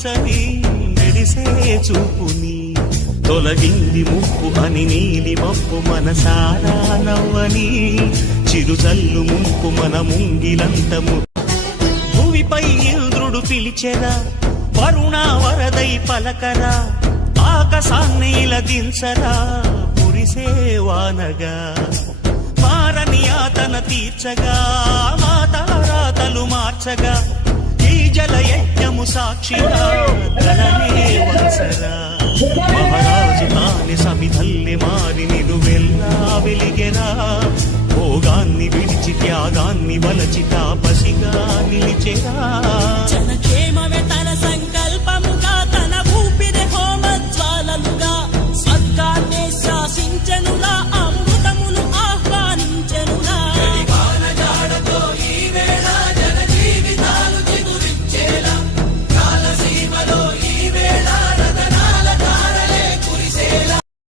ఆశించని మెరిసే చూపుని తొలగింది ముప్పు అని నీలి మప్పు మనసారా నవ్వని చిరుజల్లు ముంపు మన ముంగిలంతము భూమిపై ఇంద్రుడు పిలిచెరా వరుణ వరదై పలకరా ఆకాశాన్ని దించరా కురిసేవానగా మారని ఆతన తీర్చగా మాతారాతలు మార్చగా ఈ జల యజ్ఞము సాక్షిగా తలనే వంచరా మహారాజు తాని సమిధల్లె మారి నిలువెల్లా వెలిగెరా భోగాన్ని విడిచి త్యాగాన్ని వలచి తాపసిగా నిలిచెరా జనక్షేమమే తన సంగ